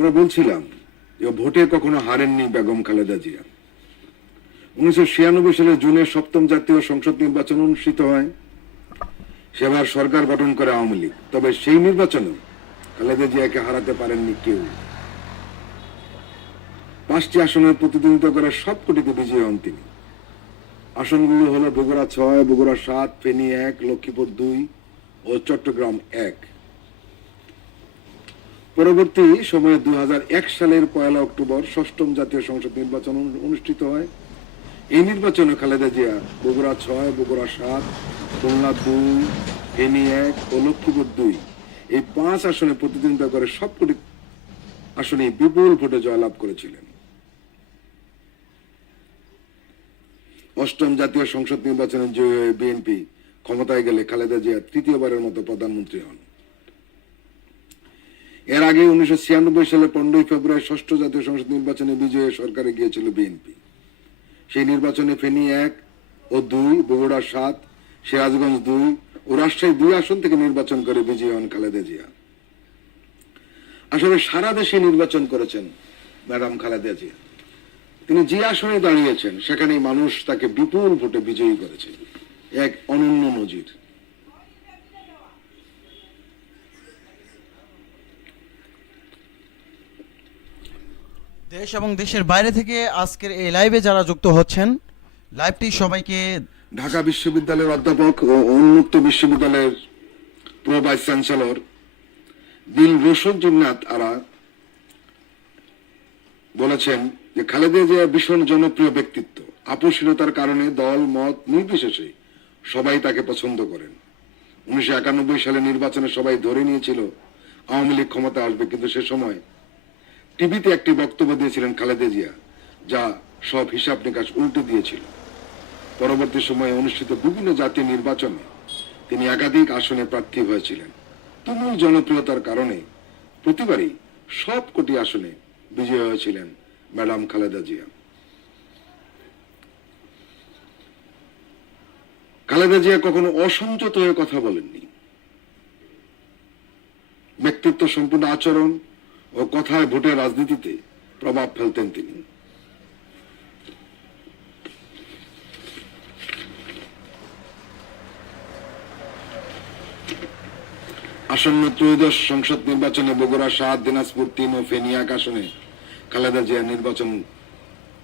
আমরা বলছিলাম যে ভোটে কখনো হারেননি বেগম খালেদা জিয়া। উনিশশো ছিয়ানব্বই সালে জুনের সপ্তম জাতীয় সংসদ নির্বাচন অনুষ্ঠিত হয়। সেবার সরকার গঠন করে আওয়ামী লীগ। তবে সেই নির্বাচনে খালেদা জিয়াকে হারাতে পারেননি কেউ। পাঁচটি আসনের প্রতিদ্বন্দ্বিতা করে সবকটিতে বিজয়ী হন তিনি। আসনগুলো হলো বগুড়া ছয়, বগুড়া সাত, ফেনী এক, লক্ষ্মীপুর দুই ও চট্টগ্রাম এক। পরবর্তী সময়ে দুই হাজার এক সালের পয়লা অক্টোবর ষষ্ঠম জাতীয় সংসদ নির্বাচন অনুষ্ঠিত হয়। এই নির্বাচনে খালেদা জিয়া, বগুড়া ছয়, বগুড়া সাত, খুলনা দুই ফেনী এক ও লক্ষ্মীপুর দুই। এই পাঁচ আসনে প্রতিদ্বন্দ্বিতা করে সবকটি আসনে বিপুল ভোটে জয়লাভ করেছিলেন। অষ্টম জাতীয় সংসদ নির্বাচনে জয়ী হয়ে বিএনপি ক্ষমতায় গেলে খালেদা জিয়া তৃতীয়বারের মতো প্রধানমন্ত্রী হন। এর আগে উনিশশো ছিয়ানব্বই সালে পনেরোই ফেব্রুয়ারি ষষ্ঠ জাতীয় সংসদ নির্বাচনে বিজয়ে সরকারে গিয়েছিল বিএনপি। সেই নির্বাচনে ফেনী এক ও দুই, বগুড়া সাত, সিরাজগঞ্জ দুই ও রাজশাহী দুই আসন থেকে নির্বাচন করে বিজয়ী হন খালেদা জিয়া। আসলে সারা দেশে নির্বাচন করেছেন ম্যাডাম খালেদা জিয়া। তিনি যে আসনে দাঁড়িয়েছেন সেখানে মানুষ তাকে বিপুল ভোটে বিজয়ী করেছে। এক অনন্য নজির। দেশ এবং দেশের বাইরে থেকে আজকের এই লাইভে যারা যুক্ত হচ্ছেন লাইভটি সবাইকে ঢাকা বিশ্ববিদ্যালয়ের অধ্যাপক ও উন্মুক্ত বিশ্ববিদ্যালয়ের প্রো ভাইস চ্যান্সেলর দিল রোশন জিন্নাত আরা বলেছেন যে খালেদা জিয়া ভীষণ জনপ্রিয় ব্যক্তিত্ব। আপোষহীনতার কারণে দল, মত নির্বিশেষে সবাই তাকে পছন্দ করেন। উনিশশো একানব্বই সালে নির্বাচনে সবাই ধরে নিয়েছিল আওয়ামী লীগ ক্ষমতা আসবে, কিন্তু সে সময় টিভিতে একটি বক্তব্য দিয়েছিলেন খালেদা জিয়া, যা সব হিসাব নিকাশ উল্টে দিয়েছিল। পরবর্তী সময়ে অনুষ্ঠিত বিভিন্ন জাতীয় নির্বাচনে তিনি একাধিক আসনে প্রার্থী হয়েছিলেন। তুমুল জনপ্রিয়তার কারণে প্রতিবারই সব কোটি আসনে বিজয়ী হয়েছিলেন ম্যাডাম খালেদা জিয়া। খালেদা জিয়া কখনো অসংযত হয়ে কথা বলেননি। ব্যক্তিত্ব সম্পূর্ণ আচরণ ও কথায় ভোটের রাজনীতিতে প্রভাব ফেলতেন তিনি। আসন্ন ত্রয়োদশ সংসদ নির্বাচনে বগুড়া সাত দিনাজপুর, তিন ও ফেনী এক আসনে খালেদা জিয়া নির্বাচন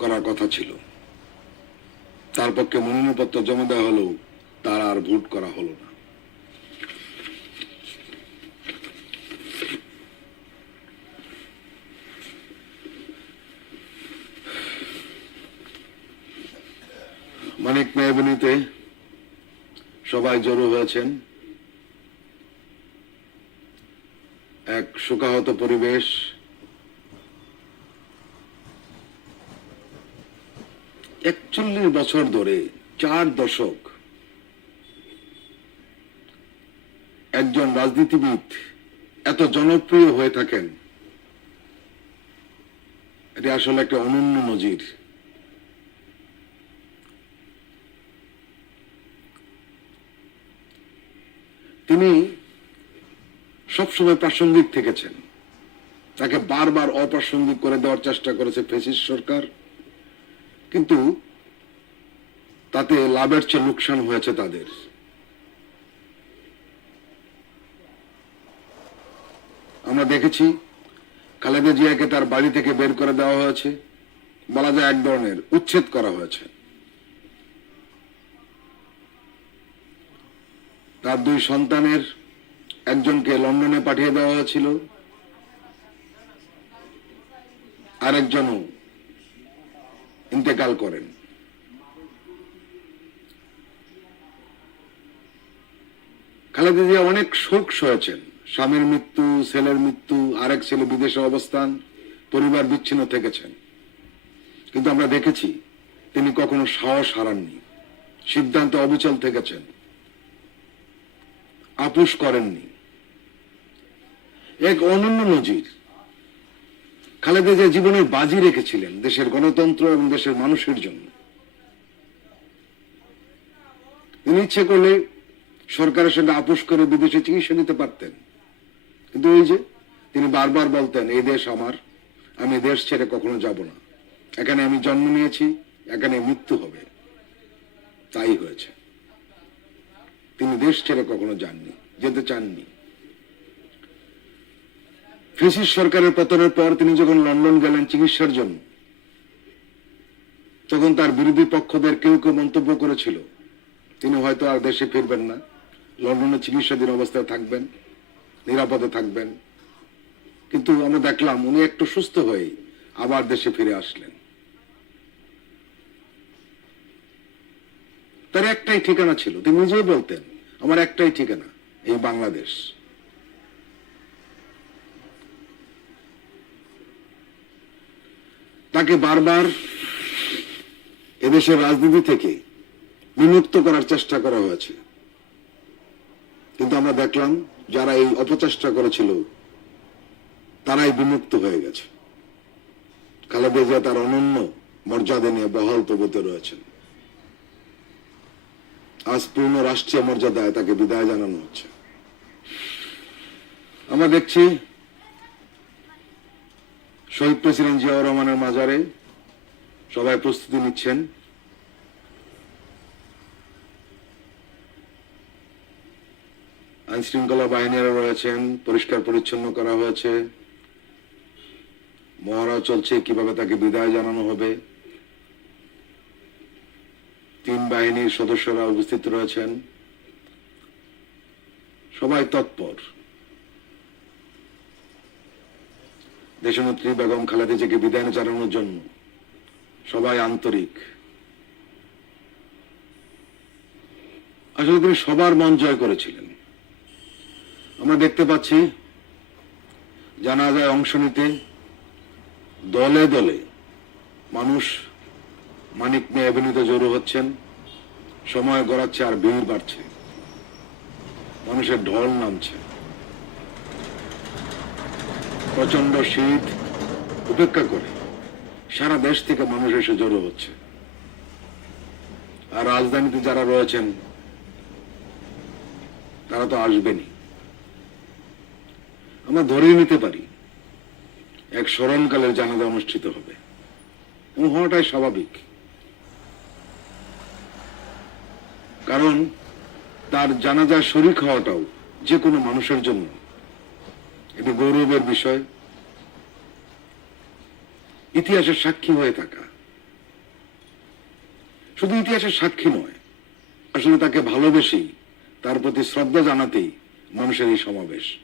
করার কথা ছিল। তার পক্ষে মনোনয়নপত্র জমা দেওয়া হলেও তার আর ভোট করা হলো না মানিক মেহবুনিতে সবাই জড়ো হয়েছেন। এক শোকাহত পরিবেশ। একচল্লিশ বছর ধরে চার দশক একজন রাজনীতিবিদ এত জনপ্রিয় হয়ে থাকেন, এটি আসলে একটা অনন্য নজির। তিনি সবসময় প্রাসঙ্গিক থেকেছেন। তাকে বারবার অপ্রাসঙ্গিক করে দেওয়ার চেষ্টা করেছে ফেসিস সরকার। কিন্তু তাতে লাভের চেয়ে লোকসান হয়েছে তাদের। আমরা দেখেছি, খালেদা জিয়াকে তার বাড়ি থেকে বের করে দেওয়া হয়েছে। বলা যায় এক ধরনের উচ্ছেদ করা হয়েছে। তার দুই সন্তানের একজনকে লন্ডনে পাঠিয়ে দেওয়া হয়েছিল, আরেকজনও ইন্তেকাল করেন। খালেদা জিয়া অনেক শোক সয়েছেন। স্বামীর মৃত্যু, ছেলের মৃত্যু, আরেক ছেলে বিদেশে অবস্থান, পরিবার বিচ্ছিন্ন থেকেছেন। কিন্তু আমরা দেখেছি তিনি কখনো সাহস হারাননি। সিদ্ধান্ত অবিচল থেকেছেন। আপোষ করেননি। এক অনন্য নজির। খালেদা জিয়া জীবনের বাজি রেখেছিলেন দেশের গণতন্ত্র এবং দেশের মানুষের জন্য। তিনি ইচ্ছে করলে সরকারের সঙ্গে আপোষ করে বিদেশে চিকিৎসা নিতে পারতেন। কিন্তু ওই যে তিনি বারবার বলতেন, এই দেশ আমার, আমি দেশ ছেড়ে কখনো যাব না। এখানে আমি জন্ম নিয়েছি, এখানে মৃত্যু হবে। তাই হয়েছে। তিনি দেশ ছেড়ে কখনো যাননি, যেতে চাননি। ফেসিস সরকারের পতনের পর তিনি যখন লন্ডন গেলেন চিকিৎসার জন্য, তখন তার বিরোধী পক্ষদের কেউ কেউ মন্তব্য করেছিল, তিনি হয়তো আর দেশে ফিরবেন না, লন্ডনে চিকিৎসাধীন অবস্থায় থাকবেন, নিরাপদে থাকবেন। কিন্তু আমরা দেখলাম উনি একটু সুস্থ হয়ে আবার দেশে ফিরে আসলেন। তার একটাই ঠিকানা ছিল। তিনি নিজেই বলতেন, আমার একটাই ঠিকানা এই বাংলাদেশ। তাকে বারবার এদেশের রাজনীতি থেকে বিমুক্ত করার চেষ্টা করা হয়েছে। কিন্তু আমরা দেখলাম, যারা এই অপচেষ্টা করেছিল, তারাই বিমুক্ত হয়ে গেছে। খালেদা জিয়া তার অনন্য মর্যাদা নিয়ে বহাল তবুতে রয়েছেন। আজ পূর্ণ রাষ্ট্রীয় মর্যাদায় তাকে বিদায় জানানো হচ্ছে। আমরা দেখছি শহীদ প্রেসিডেন্ট জিয়াউর রহমানের মাজারে সবাই প্রস্তুতি নিচ্ছেন। আইন শৃঙ্খলা বাহিনীরা রয়েছেন, পরিষ্কার পরিচ্ছন্ন করা হয়েছে। মহড়া চলছে, কীভাবে তাকে বিদায় জানানো হবে। তিন বাহিনীর সদস্যরা উপস্থিত রয়েছেন। সবাই তৎপর। দেশনেত্রী বেগম খালেদা জিয়াকে বিদায় জানানোর জন্য সবাই আন্তরিক। আসলে তিনি সবার মন জয় করেছিলেন। আমরা দেখতে পাচ্ছি, জানাজায় অংশ নিতে দলে দলে মানুষ মানিক মেয়ে অভিনীত জড়ো হচ্ছেন। সময় গড়াচ্ছে আর ভিড় বাড়ছে। মানুষের ঢল নামছে। প্রচণ্ড শীত উপেক্ষা করে সারা দেশ থেকে মানুষ এসে জড়ো হচ্ছে। আর রাজধানীতে যারা রয়েছেন, তারা তো আসবেনই। আমরা ধরে নিতে পারি, এক স্মরণকালের জানাজা অনুষ্ঠিত হবে। এবং হওয়াটাই স্বাভাবিক। কারণ তার জানাজার শরিক হওয়াটাও যে কোনো মানুষের জন্য। এটি গৌরবের বিষয়। ইতিহাসের সাক্ষী হয়ে থাকা। শুধু ইতিহাসের সাক্ষী নয়, আসলে তাকে ভালোবেসেই, তার প্রতি শ্রদ্ধা জানাতেই মানুষের এই সমাবেশ।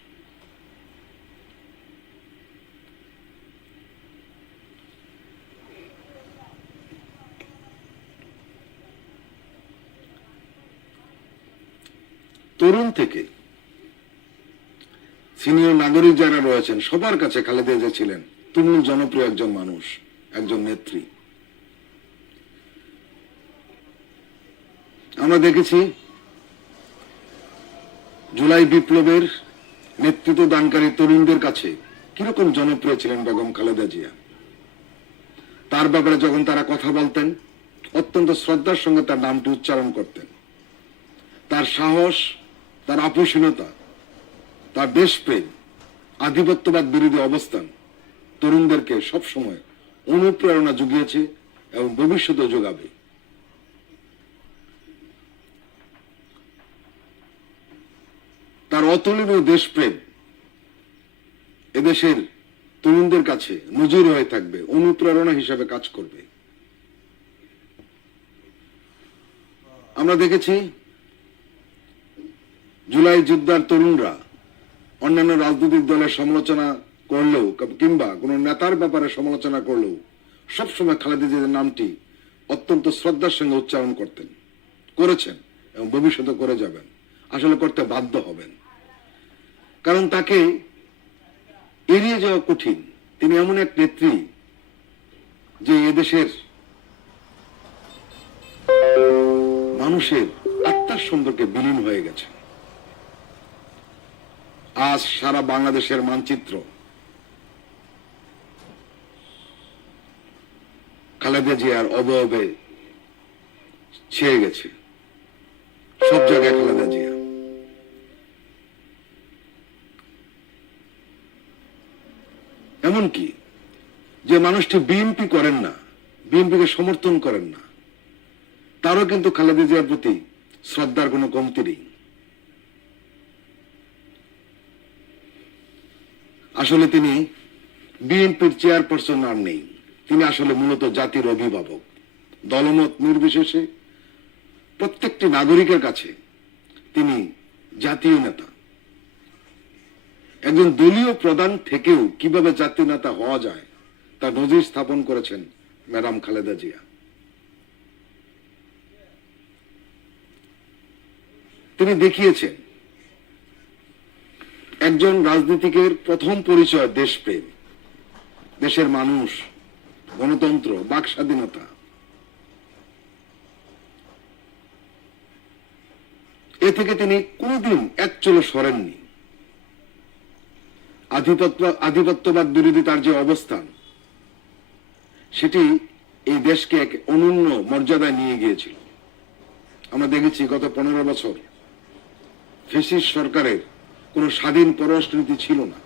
তরুণ থেকে সিনিয়র নাগরিক যারা রয়েছেন, সবার কাছে খালেদা জিয়া ছিলেন তুমুল জনপ্রিয় একজন মানুষ, একজন নেত্রী। আমরা দেখেছি জুলাই বিপ্লবের নেতৃত্ব দানকারী তরুণদের কাছে কীরকম জনপ্রিয় ছিলেন বেগম খালেদা জিয়া। তার ব্যাপারে যখন তারা কথা বলতেন, অত্যন্ত শ্রদ্ধার সঙ্গে তার নামটি উচ্চারণ করতেন। তার সাহস তার আপোষহীনতা তার দেশপ্রেম আধিপত্যবাদ বিরোধী অবস্থান তরুণদেরকে সবসময় অনুপ্রেরণা জুগিয়েছে এবং ভবিষ্যতে যোগাবে তার অতুলনীয় দেশপ্রেম এদেশের তরুণদের কাছে নজির হয়ে থাকবে, অনুপ্রেরণা হিসাবে কাজ করবে। আমরা দেখেছি জুলাই যোদ্ধার তরুণরা অন্যান্য রাজনৈতিক দলের সমালোচনা করলেও, কিংবা কোনো নেতার ব্যাপারে সমালোচনা করলেও, সবসময় খালেদা জিয়ার নামটি অত্যন্ত শ্রদ্ধার সঙ্গে উচ্চারণ করতেন, করেছেন এবং ভবিষ্যতে করে যাবেন। আসলে করতে বাধ্য হবেন। কারণ তাকে এড়িয়ে যাওয়া কঠিন। তিনি এমন এক নেত্রী যে এদেশের মানুষের আত্মার সম্পর্কে বিলীন হয়ে গেছে আজ সারা বাংলাদেশের মানচিত্র। খালেদা জিয়ার অবয়বে ছেয়ে গেছে। সব জায়গায় খালেদা জিয়া। এমনকি যে মানুষটি বিএনপি করেন না বিএনপিকে সমর্থন করেন না, তারও কিন্তু খালেদা জিয়ার প্রতি শ্রদ্ধার কোনো কমতি নেই। আসলে তিনি বিএনপির চেয়ারপারসন আর নেই। তিনি আসলে মূলত জাতির অভিভাবক। দলমত নির্বিশেষে প্রত্যেকটি নাগরিকের কাছে তিনি জাতীয় নেতা। একজন দলীয় প্রধান থেকেও কীভাবে জাতীয় নেতা হওয়া যায়, তা নজির স্থাপন করেছেন ম্যাডাম খালেদা জিয়া। তিনি দেখিয়েছেন একজন রাজনীতিকের প্রথম পরিচয় দেশপ্রেম, দেশের মানুষ, গণতন্ত্র, বাক স্বাধীনতা। এ থেকে তিনি কোনদিন এক চলো সরেননি। আধিপত্য, আধিপত্যবাদ বিরোধী তার যে অবস্থান, সেটি এই দেশকে এক অনন্য মর্যাদায় নিয়ে গিয়েছিল। আমরা দেখেছি গত পনেরো বছর ফেসিস সরকারের কোনো স্বাধীন পররাষ্ট্রনীতি ছিল না।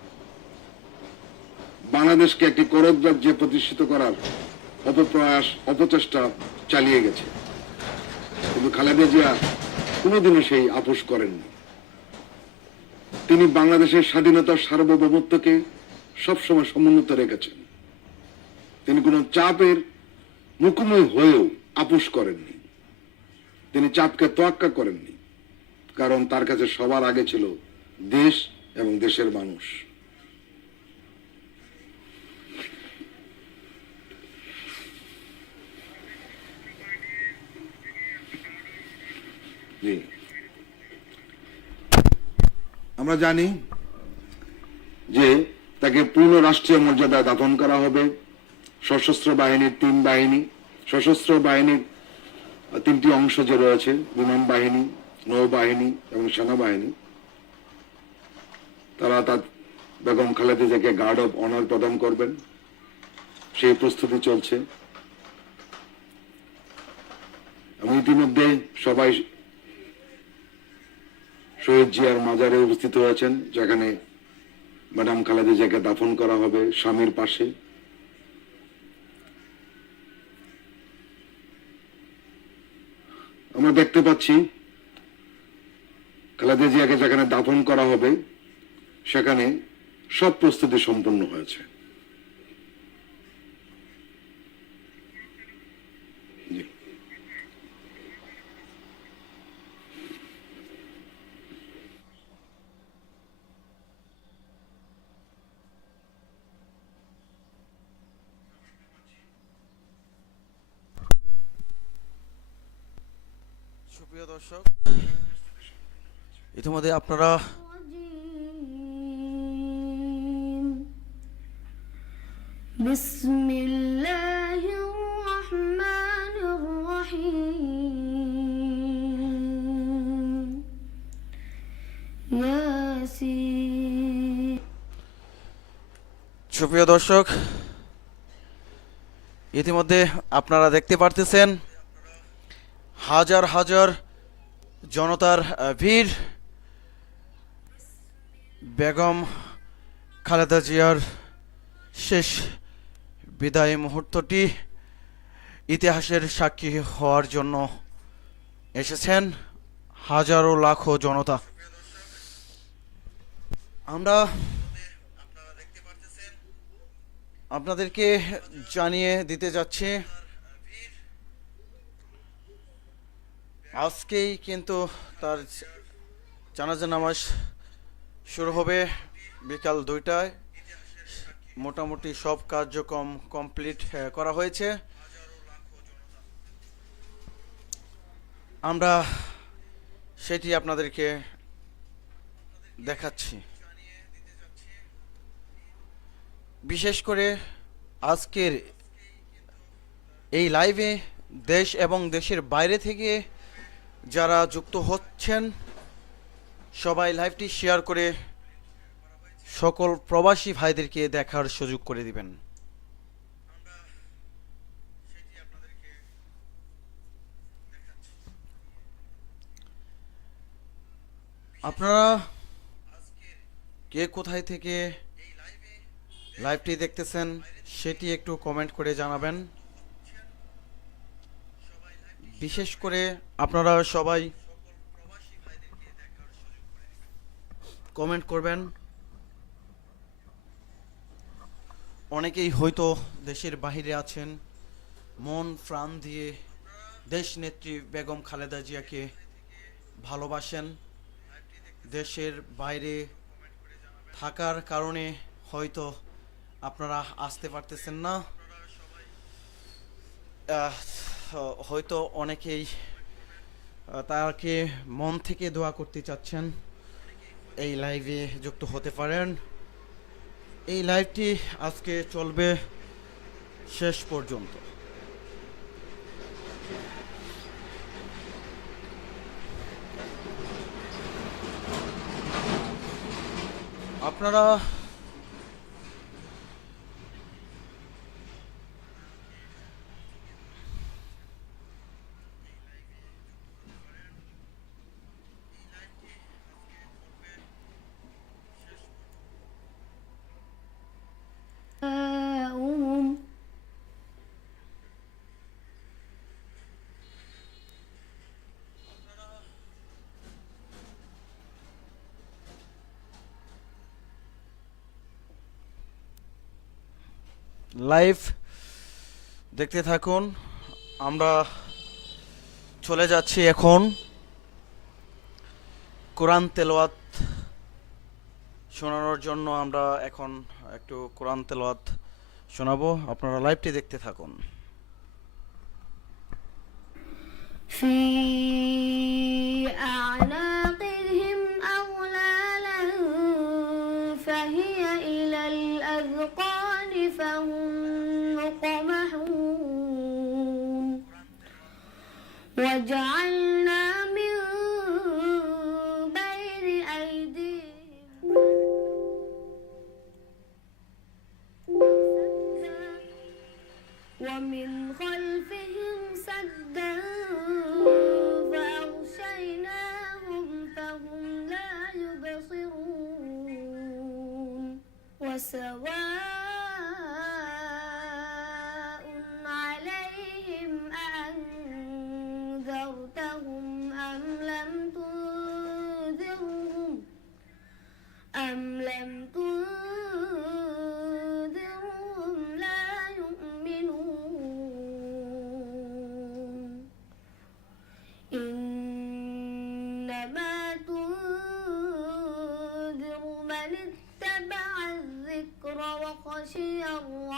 বাংলাদেশকে একটি করদ রাজ্যে প্রতিষ্ঠিত করার অপপ্রয়াস, অপচেষ্টা চালিয়ে গেছে। কিন্তু খালেদা জিয়া কোনোদিনও সেই আপোষ করেননি। তিনি বাংলাদেশের স্বাধীনতার সার্বভৌমত্বকে সবসময় সমুন্নত রেখেছেন। তিনি কোনো চাপের মুখোমুখি হয়েও আপোষ করেননি। তিনি চাপকে তোয়াক্কা করেননি, কারণ তার কাছে সবার আগে ছিল দেশ এবং দেশের মানুষ। আমরা জানি যে তাকে পূর্ণ রাষ্ট্রীয় মর্যাদা দাফন করা হবে। সশস্ত্র বাহিনীর তিন বাহিনী, সশস্ত্র বাহিনীর তিনটি অংশ যে রয়েছে, বিমান বাহিনী, নৌবাহিনী এবং সেনাবাহিনী। তারা তার বেগম খালেদা জিয়াকে গার্ড অব অনার প্রদান করবেন। সেই প্রস্তুতি চলছে। এবং ইতিমধ্যে সবাই শহীদ জিয়ার মাজারে উপস্থিত হয়েছেন, যেখানে ম্যাডাম খালেদা জিয়াকে দাফন করা হবে স্বামীর পাশে। আমরা দেখতে পাচ্ছি, খালেদা জিয়াকে যেখানে দাফন করা হবে সেখানে সব প্রস্তুতি সম্পন্ন হয়েছে। দর্শক ইতিমধ্যে আপনারা بسم الله الرحمن الرحيم ياسين সুপ্রিয় দর্শক ইতিমধ্যে আপনারা দেখতে পারতেছেন হাজার হাজার জনতার আহ, ভিড় বেগম খালেদা জিয়ার শেষ বিদায় মুহূর্তটি ইতিহাসের সাক্ষী হওয়ার জন্য এসেছেন হাজারো লাখো জনতা। আমরা আপনাদেরকে জানিয়ে দিতে যাচ্ছি, আজকেই কিন্তু তার জানাজা নামাজ শুরু হবে বিকাল দুইটায়। মোটামুটি সব কার্যক্রম কমপ্লিট করা হয়েছে। আমরা সেটি আপনাদেরকে দেখাচ্ছি। বিশেষ করে আজকের এই লাইভে দেশ এবং দেশের বাইরে থেকে যারা যুক্ত হচ্ছেন, সবাই লাইভটি শেয়ার করে সকল প্রবাসী ভাইদেরকে দেখার সুযোগ করে দিবেন। আপনারা কে কোথায় থেকে লাইভটি দেখতেছেন সেটি একটু কমেন্ট করে জানাবেন। বিশেষ করে আপনারা সবাই কমেন্ট করবেন। অনেকেই হয়তো দেশের বাইরে আছেন। মন প্রাণ দিয়ে দেশ নেত্রী বেগম খালেদা জিয়াকে ভালোবাসেন। দেশের বাইরে থাকার কারণে হয়তো আপনারা আসতে পারতেছেন না। হয়তো অনেকেই তাকে মন থেকে দোয়া করতে চাচ্ছেন। এই লাইভে যুক্ত হতে পারেন। এই লাইভটি আজকে চলবে শেষ পর্যন্ত। আপনারা লাইভ দেখতে থাকুন আমরা চলে যাচ্ছি এখন কোরআন তেলাওয়াত শোনানোর জন্য আমরা এখন একটু কোরআন তেলাওয়াত শোনাবো আপনারা লাইভটি দেখতে থাকুন في أعناقهم وهم يقمحون وجعلنا من بين أيديهم ومن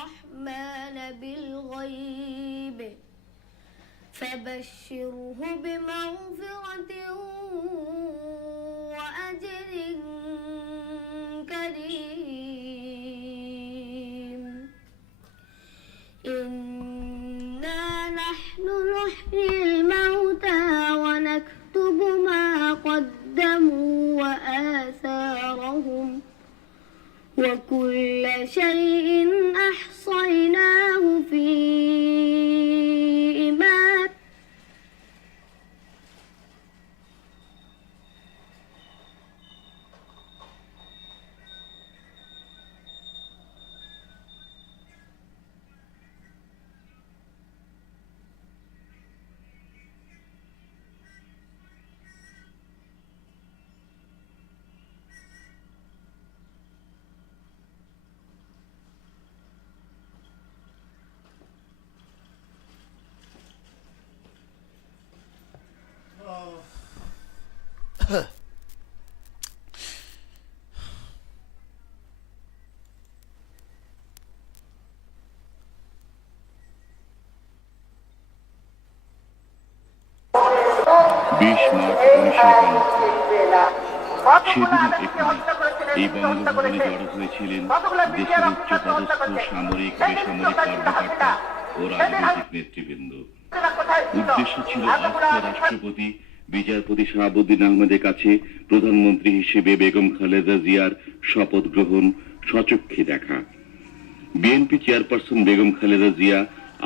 الرحمن بالغيب فبشره بمغفرة وأجر كريم. إنا نحن نحيي الموتى ونكتب ما قدموا وآثارهم وكل شيء জানি না বিশ মার্চ উনিশশো একানব্বই। সেদিন এখানে এই বঙ্গভবনে জড়ো হয়েছিলেন দেশের উচ্চপদস্থ সামরিক বেসামরিক কর্মকর্তা ও রাজনৈতিক নেতৃবৃন্দ। উদ্দেশ্য ছিল রাষ্ট্রপতি বিচারপতি শাহাবুদ্দিন আহমেদের কাছে প্রধানমন্ত্রী হিসেবে বেগম খালেদা জিয়ার শপথ গ্রহণ সচক্ষে দেখা। বিএনপি চেয়ারপারসন বেগম খালেদা জিয়া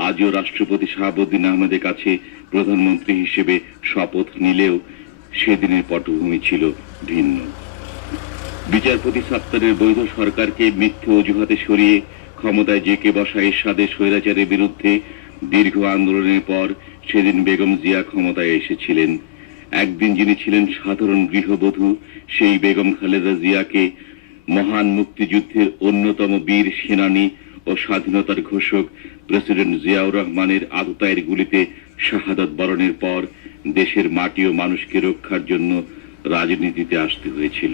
আজও রাষ্ট্রপতি শাহাবুদ্দিন আহমেদের কাছে প্রধানমন্ত্রী হিসেবে শপথ নিলেও সেদিনের পটভূমি ছিল ভিন্ন। বিচারপতি সাত্তারের বৈধ সরকারকে মিথ্যে অজুহাতে সরিয়ে ক্ষমতায় জেকে বসা এরশাদের স্বৈরাচারের বিরুদ্ধে দীর্ঘ আন্দোলনের পর সেদিন বেগম জিয়া ক্ষমতায় এসেছিলেন। একদিন যিনি ছিলেন সাধারণ গৃহবধূ, সেই বেগম খালেদা জিয়াকে মহান মুক্তিযুদ্ধের অন্যতম বীর সেনানী ও স্বাধীনতার ঘোষক প্রেসিডেন্ট জিয়াউর রহমানের আততায়ের গুলিতে শাহাদাত বরণের পর দেশের মাটি ও মানুষকে রক্ষার জন্য রাজনীতিতে আসতে হয়েছিল।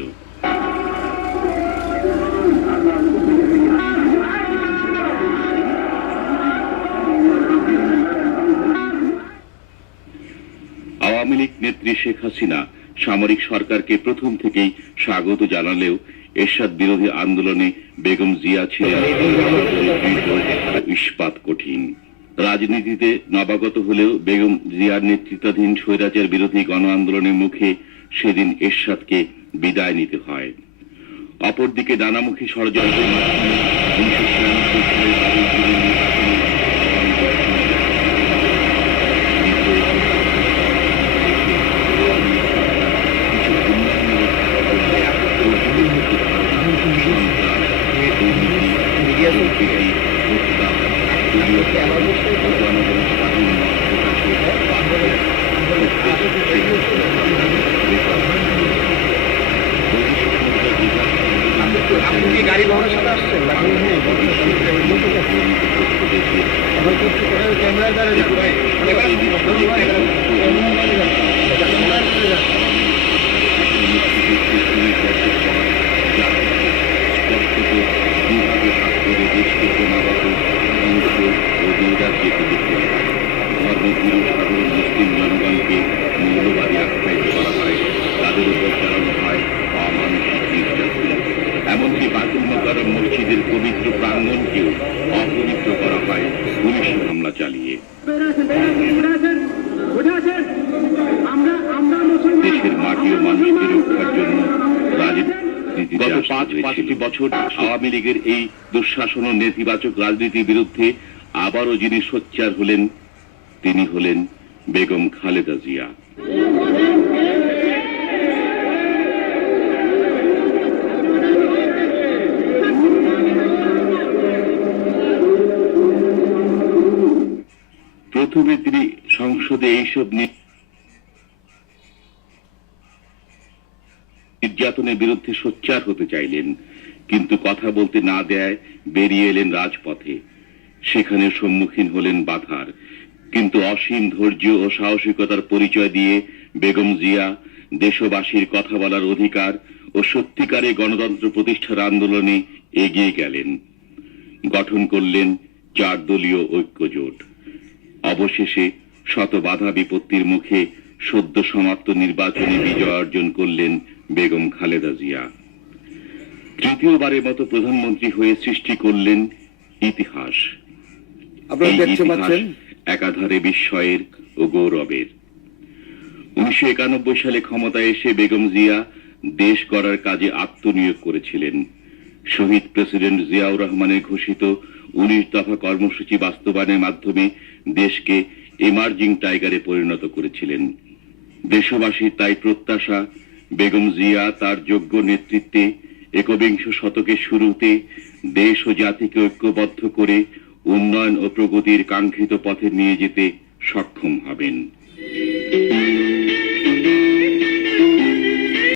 আওয়ামী লীগ নেত্রী শেখ হাসিনা সামরিক সরকারকে প্রথম থেকেই স্বাগত জানালেও এরশাদ বিরোধী আন্দোলনে বেগম জিয়া ছিলেন। ইস্পাত কঠিন। রাজনীতিতে নবাগত হলেও বেগম জিয়ার নেতৃত্বাধীন স্বৈরাচার বিরোধী গণ আন্দোলনের মুখে সেদিন এরশাদকে বিদায় নিতে হয়। অপরদিকে উনিশশো ছিয়ানব্বই সালের বারোই জুলাই নির্বাচনে আওয়ামী দল কিছু উন্নয়নমূলক আপনি কি গাড়ি বহনের সাথে আসছেন এখন তো দ্বারা যান ভাই ধর্মভীরু দুঃশাসন ও নেতিবাচক রাজনীতির বিরুদ্ধে আবারও যিনি সোচ্চার হলেন, তিনি হলেন বেগম খালেদা জিয়া। প্রথমে তিনি সংসদে এইসব নির্যাতনের বিরুদ্ধে সোচ্চার হতে চাইলেন। কিন্তু কথা বলতে না দেয় বেরিয়ে এলেন রাজপথে। সেখানে সম্মুখীন হলেন বাধার। কিন্তু অসীম ধৈর্য ও সাহসিকতার পরিচয় দিয়ে বেগম জিয়া দেশবাসীর কথা বলার অধিকার ও সত্যিকারে গণতন্ত্র প্রতিষ্ঠার আন্দোলনে এগিয়ে গেলেন। গঠন করলেন চার দলীয় ঐক্যজোট। অবশেষে শত বাধা বিপত্তির মুখে সদ্য সমাপ্ত নির্বাচনে বিজয় অর্জন করলেন বেগম খালেদা জিয়া। তৃতীয়বারের মতো প্রধানমন্ত্রী হয়ে সৃষ্টি করলেন ইতিহাস। আপনারা দেখতে পাচ্ছেন? একাধারে বিস্ময়ের ও গৌরবের। উনিশশো একানব্বই সালে ক্ষমতায় এসে বেগম জিয়া দেশ গড়ার কাজে আত্মনিয়োগ করেছিলেন। শহীদ প্রেসিডেন্ট জিয়াউর রহমানের ঘোষিত উনিশ দফা কর্মসূচি বাস্তবায়নের মাধ্যমে দেশকে এমার্জিং টাইগারে পরিণত করেছিলেন। দেশবাসীর তাই প্রত্যাশা বেগম জিয়া তার যোগ্য নেতৃত্বে একবিংশ শতকের শুরুতে দেশ ও জাতিকে ঐক্যবদ্ধ করে উন্নয়ন ও প্রগতির কাঙ্ক্ষিত পথে নিয়ে যেতে সক্ষম হবেন।